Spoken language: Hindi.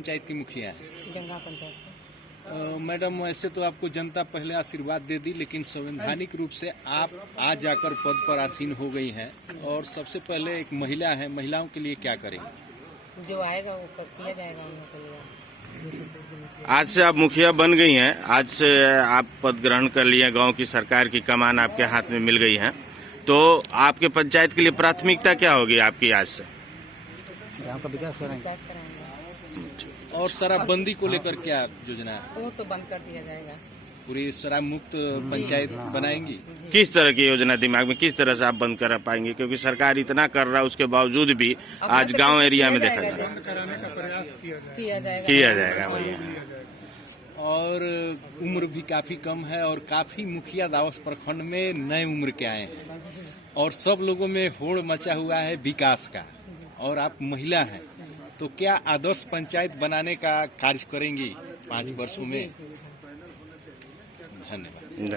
पंचायत की मुखिया हैं? गंगा पंचायत से। मैडम, वैसे तो आपको जनता पहले आशीर्वाद दे दी, लेकिन संवैधानिक रूप से आप आज जाकर पद पर आसीन हो गई हैं और सबसे पहले एक महिला है, महिलाओं के लिए क्या करेंगे? जो आएगा वो किया जाएगा उन लोगों के लिए। आज से आप मुखिया बन गई हैं, आज से आप पद ग्रहण कर लिए, गांव की सरकार की कमान आपके हाथ में मिल गई है, तो आपके पंचायत के लिए प्राथमिकता क्या होगी आपकी आज से? गाँव का विकास करेंगे। विकास कराएंगे। और शराबबंदी को लेकर क्या योजना है? वो तो बंद कर दिया जाएगा। पूरी शराब मुक्त पंचायत बनाएंगी? किस तरह की योजना दिमाग में, किस तरह से आप बंद करा पाएंगे? क्योंकि सरकार इतना कर रहा है, उसके बावजूद भी आज गांव एरिया में देखा जा रहा है किया जाएगा भैया। और उम्र भी काफी कम है और काफी मुखिया दावस प्रखंड में नए उम्र के आए हैं और सब लोगों में होड़ मचा हुआ है विकास का, और आप महिला हैं, तो क्या आदर्श पंचायत बनाने का कार्य करेंगी 5 वर्षों में? धन्यवाद।